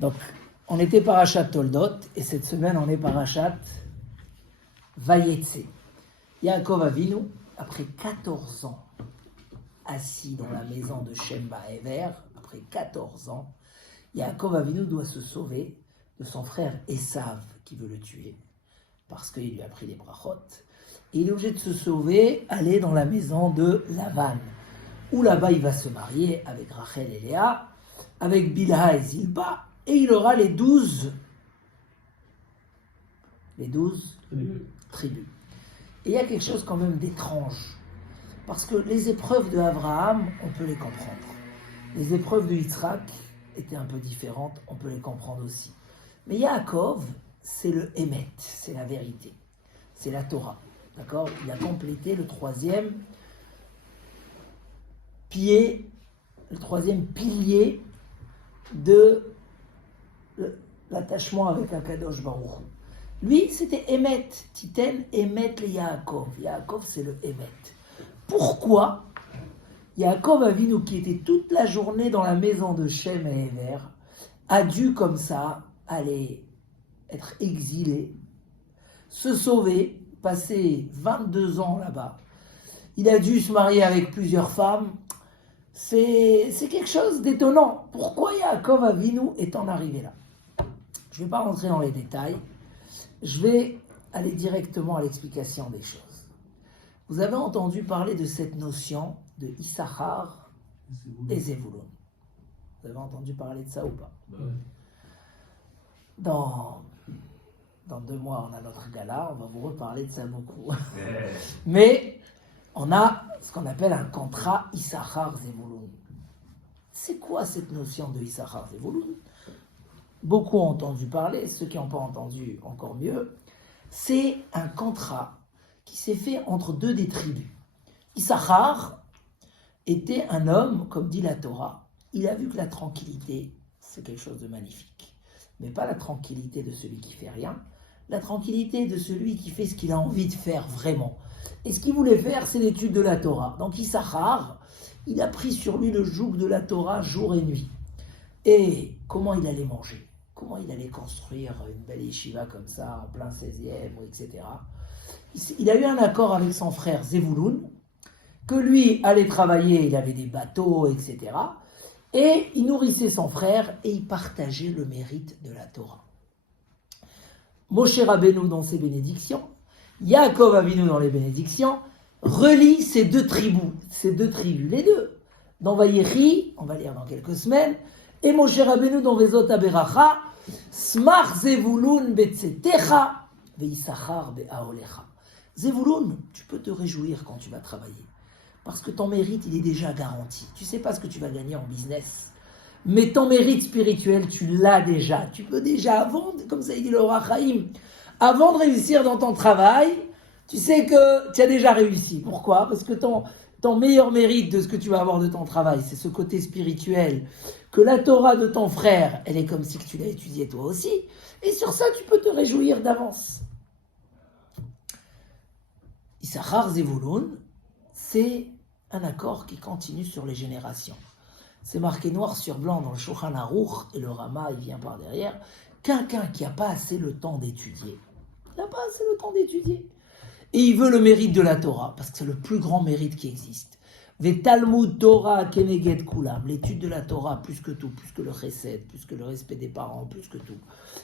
Donc, on était parachat Toldot, et cette semaine, on est parachat Vayetse. Yaakov Avinu, après 14 ans, assis dans la maison de Shem Ba'ever, après 14 ans, Yaakov Avinu doit se sauver de son frère Esav, qui veut le tuer, parce qu'il lui a pris les brachot. Et il est obligé de se sauver, aller dans la maison de Lavan, où là-bas il va se marier avec Rachel et Léa, avec Bilha et Zilpa, et il aura les 12 tribus. Et il y a quelque chose quand même d'étrange, parce que les épreuves de Abraham, on peut les comprendre. Les épreuves de Yitzhak étaient un peu différentes, on peut les comprendre aussi. Mais Yaakov, c'est le Emet, c'est la vérité, c'est la Torah. D'accord ? Il a complété le troisième pilier de l'attachement avec Akadosh Baruch Hu. Lui, c'était Emet, Titen, Emet le Yaakov. Yaakov, c'est le Emet. Pourquoi Yaakov Avinu, qui était toute la journée dans la maison de Shem et Ever, a dû comme ça aller être exilé, se sauver, passer 22 ans là-bas. Il a dû se marier avec plusieurs femmes. C'est quelque chose d'étonnant. Pourquoi Yaakov Avinu est en arrivé là ? Je ne vais pas rentrer dans les détails. Je vais aller directement à l'explication des choses. Vous avez entendu parler de cette notion de Issachar et Zevulun. Vous avez entendu parler de ça ou pas ? Dans 2 mois, on a notre gala, on va vous reparler de ça beaucoup. Mais on a ce qu'on appelle un contrat Issachar-Zevulun. C'est quoi cette notion de Issachar-Zevulun ? Beaucoup ont entendu parler, ceux qui n'ont pas entendu, encore mieux. C'est un contrat qui s'est fait entre 2 des tribus. Issachar était un homme, comme dit la Torah. Il a vu que la tranquillité, c'est quelque chose de magnifique. Mais pas la tranquillité de celui qui fait rien, la tranquillité de celui qui fait ce qu'il a envie de faire vraiment. Et ce qu'il voulait faire, c'est l'étude de la Torah. Donc Issachar, il a pris sur lui le joug de la Torah jour et nuit. Et comment il allait manger ? Comment il allait construire une belle yeshiva comme ça, en plein 16e, etc. Il a eu un accord avec son frère Zevulun, que lui allait travailler, il avait des bateaux, etc. Et il nourrissait son frère et il partageait le mérite de la Torah. Moshe Rabbeinu dans ses bénédictions, Yaakov Avinu dans les bénédictions, relie ces 2 tribus, les 2. Dans Vayechi, on va lire dans quelques semaines, et Moshe Rabbeinu dans Vezot Aberacha, Smach Zevulun betzetecha, ve'Issachar be'aolecha. Zevulun, tu peux te réjouir quand tu vas travailler, parce que ton mérite, il est déjà garanti. Tu ne sais pas ce que tu vas gagner en business, mais ton mérite spirituel, tu l'as déjà. Tu peux déjà, comme ça il dit le Roi Chaim, avant de réussir dans ton travail, tu sais que tu as déjà réussi. Pourquoi ? Parce que ton meilleur mérite de ce que tu vas avoir de ton travail, c'est ce côté spirituel, que la Torah de ton frère, elle est comme si tu l'as étudiée toi aussi, et sur ça, tu peux te réjouir d'avance. Issachar Zevulun, c'est un accord qui continue sur les générations. C'est marqué noir sur blanc dans le Shulchan Aruch, et le Rama, il vient par derrière. Quelqu'un qui n'a pas assez le temps d'étudier. Il n'a pas assez le temps d'étudier. Et il veut le mérite de la Torah, parce que c'est le plus grand mérite qui existe. Ve Talmud Torah keneged kulam, l'étude de la Torah, plus que tout, plus que le chesed, plus que le respect des parents, plus que tout.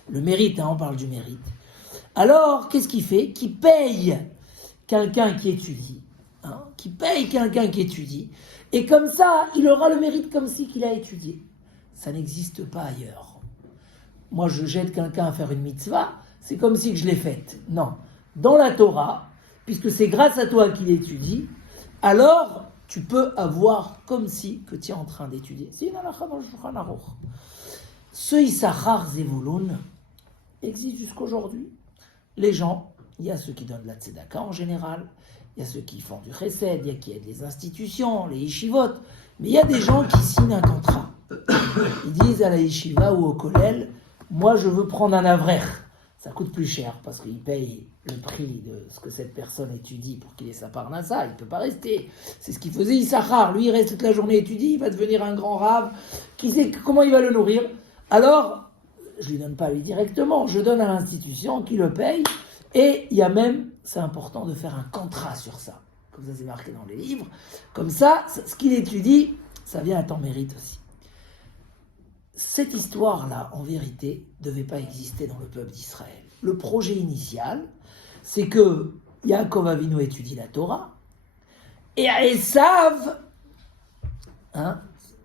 Le mérite, on parle du mérite. Alors, qu'est-ce qu'il fait ? Qui paye quelqu'un qui étudie. Qui paye quelqu'un qui étudie. Et comme ça, il aura le mérite comme si qu'il a étudié. Ça n'existe pas ailleurs. Moi, je jette quelqu'un à faire une mitzvah, c'est comme si je l'ai faite. Non. Dans la Torah, puisque c'est grâce à toi qu'il étudie, alors tu peux avoir comme si que tu es en train d'étudier. C'est une halakha dans le Shulchan Aruch. Ce Issachar Zevulun existe jusqu'aujourd'hui. Les gens, il y a ceux qui donnent de la tzedaka en général, il y a ceux qui font du chesed, il y a qui aident les institutions, les yeshivot, mais il y a des gens qui signent un contrat. Ils disent à la yeshiva ou au kollel, moi je veux prendre un avrer. Ça coûte plus cher parce qu'ils payent le prix de ce que cette personne étudie pour qu'il ait sa parnassa. Il ne peut pas rester. C'est ce qu'il faisait Issachar. Lui, il reste toute la journée étudie, il va devenir un grand rave. Qui sait comment il va le nourrir ? Alors, je ne lui donne pas lui directement, je donne à l'institution qui le paye, et il y a même, c'est important de faire un contrat sur ça, comme ça c'est marqué dans les livres, comme ça, ce qu'il étudie, ça vient à ton mérite aussi. Cette histoire-là, en vérité, ne devait pas exister dans le peuple d'Israël. Le projet initial, c'est que Yaakov Avinu étudie la Torah, et à Esav,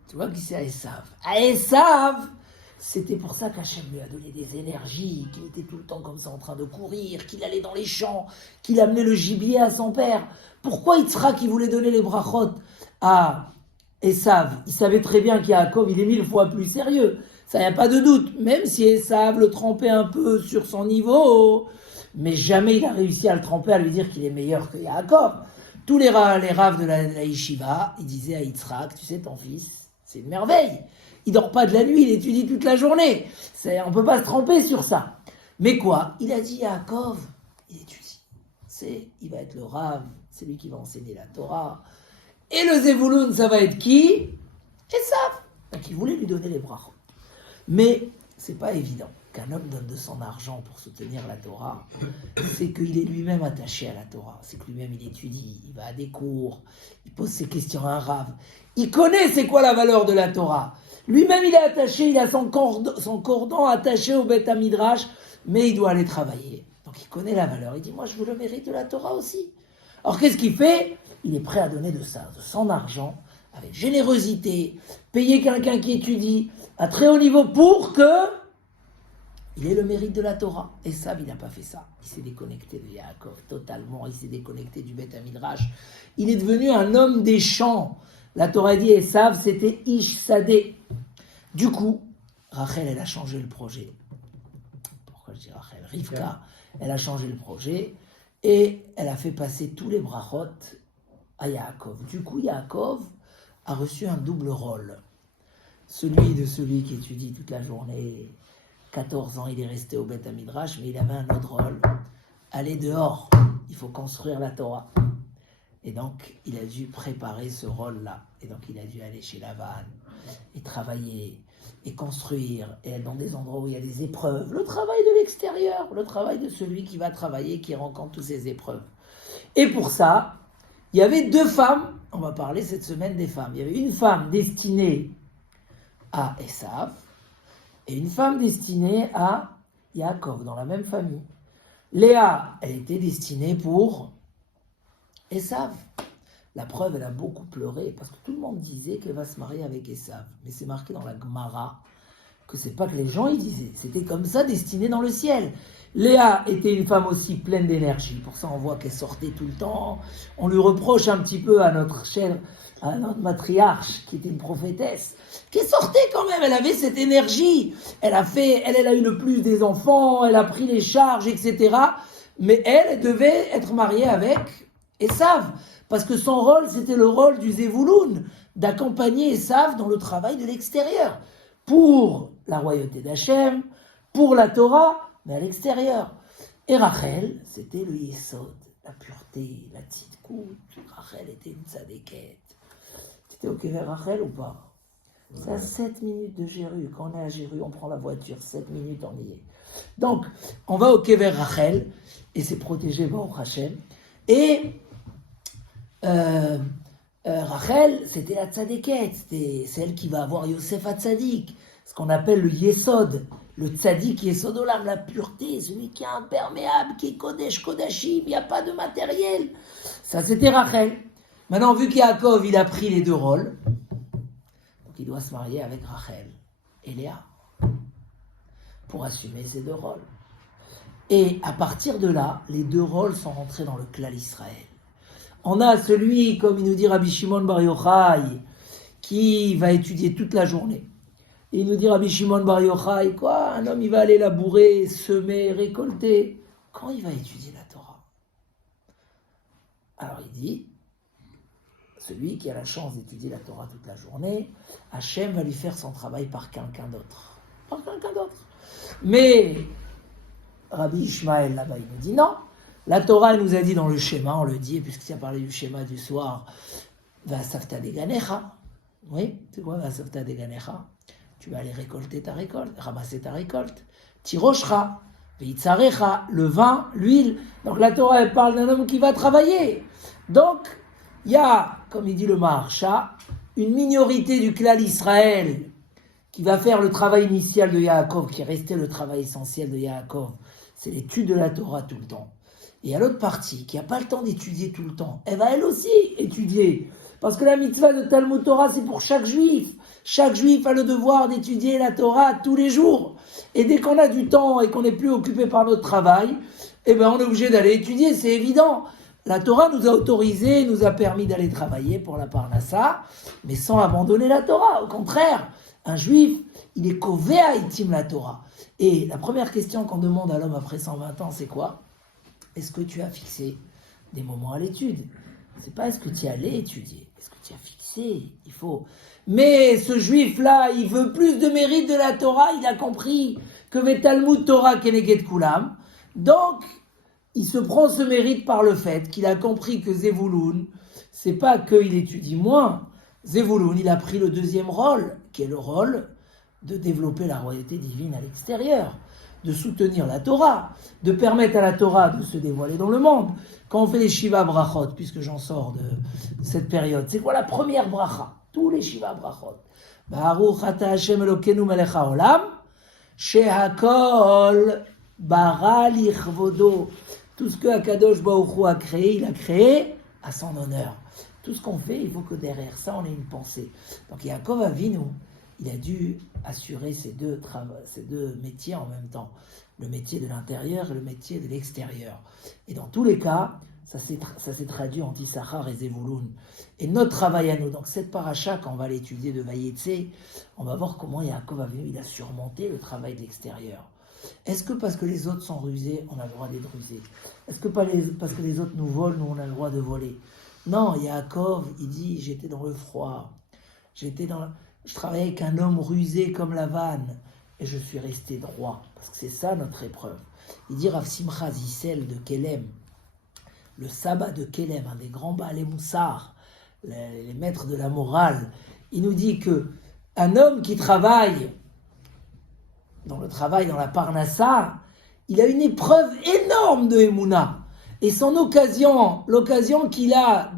tu vois qui c'est à Esav? À Esav, c'était pour ça qu'Hachem lui a donné des énergies, qu'il était tout le temps comme ça en train de courir, qu'il allait dans les champs, qu'il amenait le gibier à son père. Pourquoi Yitzhak voulait donner les brachot à Esav? Il savait très bien qu'Yaakov, il est 1000 fois plus sérieux. Ça, il n'y a pas de doute. Même si Esav le trempait un peu sur son niveau, mais jamais il a réussi à le tremper, à lui dire qu'il est meilleur que Yaakov. Tous les raves de la yeshiva, ils disaient à Yitzhak, tu sais, ton fils, c'est une merveille. Il dort pas de la nuit, il étudie toute la journée. On ne peut pas se tromper sur ça. Mais quoi? Il a dit Yaakov, il étudie. Il va être le Rav, c'est lui qui va enseigner la Torah. Et le Zevouloun, ça va être qui? Esav. Donc il voulait lui donner les brachot. Mais c'est pas évident qu'un homme donne de son argent pour soutenir la Torah. C'est qu'il est lui-même attaché à la Torah. C'est que lui-même il étudie, il va à des cours, il pose ses questions à un Rav. Il connaît c'est quoi la valeur de la Torah. Lui-même, il est attaché, il a son cordon attaché au Beth Midrash, mais il doit aller travailler. Donc il connaît la valeur. Il dit, moi je veux le mérite de la Torah aussi. Alors qu'est-ce qu'il fait? Il est prêt à donner de son argent, avec générosité, payer quelqu'un qui étudie à très haut niveau pour que il ait le mérite de la Torah. Et ça, il n'a pas fait ça. Il s'est déconnecté de Yaakov totalement, il s'est déconnecté du Beth Midrash. Il est devenu un homme des champs. La Torah dit Esav, c'était Ish Sadeh. Du coup, Rachel, elle a changé le projet. Pourquoi je dis Rachel? Rivka, elle a changé le projet et elle a fait passer tous les brachot à Yaakov. Du coup, Yaakov a reçu un double rôle. Celui qui étudie toute la journée, 14 ans, il est resté au Beth Midrash, mais il avait un autre rôle. Aller dehors, il faut construire la Torah. Et donc, il a dû préparer ce rôle-là. Et donc, il a dû aller chez Lavan et travailler et construire et être dans des endroits où il y a des épreuves. Le travail de l'extérieur, le travail de celui qui va travailler, qui rencontre toutes ces épreuves. Et pour ça, il y avait deux femmes. On va parler cette semaine des femmes. Il y avait une femme destinée à Esav et une femme destinée à Yaakov, dans la même famille. Léa, elle était destinée pour Esav. La preuve, elle a beaucoup pleuré, parce que tout le monde disait qu'elle va se marier avec Esav. Mais c'est marqué dans la Gemara que c'est pas que les gens y disaient, c'était comme ça destiné dans le ciel. Léa était une femme aussi pleine d'énergie, pour ça on voit qu'elle sortait tout le temps. On lui reproche un petit peu à notre matriarche, qui était une prophétesse, qu'elle sortait quand même, elle avait cette énergie. Elle a eu le plus des enfants, elle a pris les charges, etc. Mais elle devait être mariée avec Esav, parce que son rôle, c'était le rôle du Zevouloun, d'accompagner Esav dans le travail de l'extérieur, pour la royauté d'Hachem, pour la Torah, mais à l'extérieur. Et Rachel, c'était le Yesod, la pureté, la tzidkout. Rachel était une tzadékette. Tu étais au Kever Rachel ou pas? C'est à 7 minutes de Jéru. Quand on est à Jéru, on prend la voiture, 7 minutes, on y est. Donc, on va au Kever Rachel, et c'est protégé par Hachem. Et Rachel, c'était la tzadékette, c'est celle qui va avoir Yosef HaTzadik, ce qu'on appelle le Yesod, le Tzadik Yesod Olam, la pureté, celui qui est imperméable, qui est Kodesh Kodashim, il n'y a pas de matériel. Ça, c'était Rachel. Maintenant, vu qu'Yaakov, il a pris les deux rôles, donc il doit se marier avec Rachel et Léa pour assumer ces deux rôles. Et à partir de là, les deux rôles sont rentrés dans le clan Israël. On a celui, comme il nous dit Rabbi Shimon Bar Yochai, qui va étudier toute la journée. Et il nous dit Rabbi Shimon Bar Yochai, quoi? Un homme, il va aller labourer, semer, récolter. Quand il va étudier la Torah? Alors il dit, celui qui a la chance d'étudier la Torah toute la journée, Hachem va lui faire son travail par quelqu'un d'autre. Par quelqu'un d'autre. Mais Rabbi Ishmael, là-bas, il nous dit non. La Torah, elle nous a dit dans le schéma, on le dit, puisqu'il a parlé du schéma du soir, Vasavta de Ganecha. Oui, c'est quoi Vasavta de Ganecha? tu vas aller récolter ta récolte, ramasser ta récolte. Tiroshra, veitzarecha, le vin, l'huile. Donc la Torah, elle parle d'un homme qui va travailler. Donc, il y a, comme il dit le Maharsha, une minorité du clan Israël qui va faire le travail initial de Yaakov, qui est resté le travail essentiel de Yaakov. C'est l'étude de la Torah tout le temps. Et il y a l'autre partie qui n'a pas le temps d'étudier tout le temps. Elle va elle aussi étudier. Parce que la mitzvah de Talmud Torah, c'est pour chaque juif. Chaque juif a le devoir d'étudier la Torah tous les jours. Et dès qu'on a du temps et qu'on n'est plus occupé par notre travail, eh ben on est obligé d'aller étudier, c'est évident. La Torah nous a autorisé, nous a permis d'aller travailler pour la Parnassa, mais sans abandonner la Torah. Au contraire, un juif, il est kovea itim la Torah. Et la première question qu'on demande à l'homme après 120 ans, c'est quoi ? Est-ce que tu as fixé des moments à l'étude ? C'est pas est-ce que tu allais étudier, est-ce que tu as fixé, il faut. Mais ce juif-là, il veut plus de mérite de la Torah, il a compris que Vetalmud Torah Keneged Kulam. Donc, il se prend ce mérite par le fait qu'il a compris que Zevouloun, c'est pas qu'il étudie moins. Zevouloun, il a pris le deuxième rôle, qui est le rôle de développer la royauté divine à l'extérieur, de soutenir la Torah, de permettre à la Torah de se dévoiler dans le monde. Quand on fait les Shiva Brachot, puisque j'en sors de cette période, c'est quoi la première bracha ? Tous les Shiva Brachot. Baruch ata Hashem Elokeinu melech haolam, shehakol bara lichvodo. Tout ce que Akadosh Baruch Hu a créé, il a créé à son honneur. Tout ce qu'on fait, il faut que derrière ça, on ait une pensée. Donc Yaakov Avinu, il a dû assurer ces deux métiers en même temps. Le métier de l'intérieur et le métier de l'extérieur. Et dans tous les cas, ça s'est traduit en Issachar et Zevouloun. Et notre travail à nous, donc cette paracha, quand on va l'étudier de Vayetse, on va voir comment Yaakov Avinu, il a surmonté le travail de l'extérieur. Est-ce que parce que les autres sont rusés, on a le droit d'être rusé ? Est-ce que parce que les autres nous volent, nous on a le droit de voler ? Non, Yaakov, il dit, j'étais dans le froid, je travaillais avec un homme rusé comme la vanne, et je suis resté droit, parce que c'est ça notre épreuve. Il dit Rav Simcha Zissel de Kelem, le sabbat de Kelem, un des grands Baalei Moussar, les maîtres de la morale, il nous dit que un homme qui travaille dans la Parnassa, il a une épreuve énorme de Emouna. Et son l'occasion qu'il a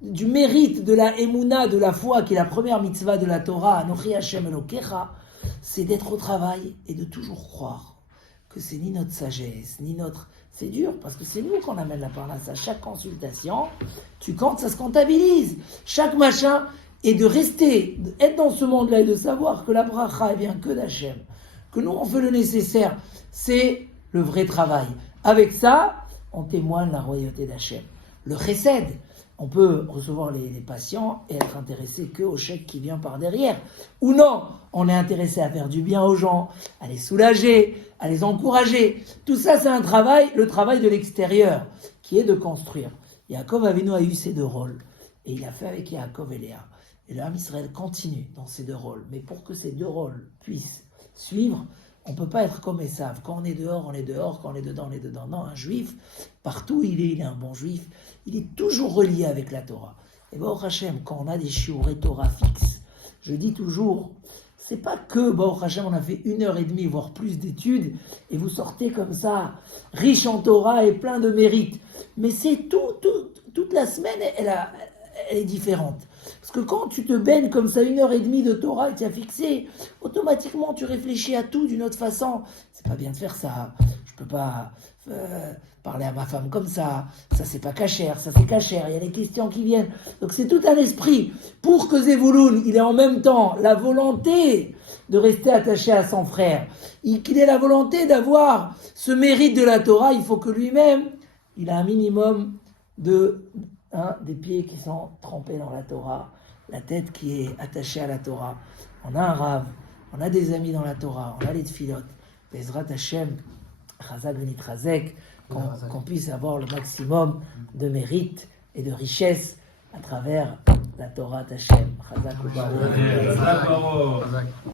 du mérite de la Emouna, de la foi, qui est la première mitzvah de la Torah, Anochi Hashem Elokecha, c'est d'être au travail et de toujours croire que c'est ni notre sagesse, ni notre... C'est dur, parce que c'est nous qu'on amène la Parnassa. Chaque consultation, tu comptes, ça se comptabilise. Chaque machin, et de rester, d'être dans ce monde-là et de savoir que la bracha, elle vient que d'Hachem, que nous, on fait le nécessaire, c'est le vrai travail. Avec ça, on témoigne la royauté d'Hachem. Le chesed, on peut recevoir les patients et être intéressé qu'au chèque qui vient par derrière. Ou non, on est intéressé à faire du bien aux gens, à les soulager, à les encourager. Tout ça, c'est un travail, le travail de l'extérieur, qui est de construire. Yaakov Avinu a eu ces deux rôles. Et il a fait avec Yaakov et Léa. Et l'âme Israël continue dans ces deux rôles. Mais pour que ces deux rôles puissent suivre, on ne peut pas être comme Esav. Quand on est dehors, on est dehors. Quand on est dedans, on est dedans. Non, un juif, partout où il est un bon juif. Il est toujours relié avec la Torah. Et Baruch Hashem, quand on a des shiurei Torah fixes, je dis toujours, c'est pas que Baruch Hashem, on a fait 1h30, voire plus d'études, et vous sortez comme ça, riche en Torah et plein de mérites. Mais c'est toute la semaine, elle est différente. Parce que quand tu te baignes comme ça 1h30 de Torah et tu as fixé, automatiquement tu réfléchis à tout d'une autre façon. C'est pas bien de faire ça. Je peux pas parler à ma femme comme ça. Ça c'est pas cachère, ça c'est cachère. Il y a des questions qui viennent. Donc c'est tout un esprit. Pour que Zevouloun, il ait en même temps la volonté de rester attaché à son frère, qu'il ait la volonté d'avoir ce mérite de la Torah, il faut que lui-même, il a un minimum des pieds qui sont trempés dans la Torah, la tête qui est attachée à la Torah. On a un Rav, on a des amis dans la Torah, on a les tfilotes. Bezrat Hashem, Chazak Venitrazek, qu'on puisse avoir le maximum de mérite et de richesse à travers la Torah d'Hashem. Chazak Ubaruch.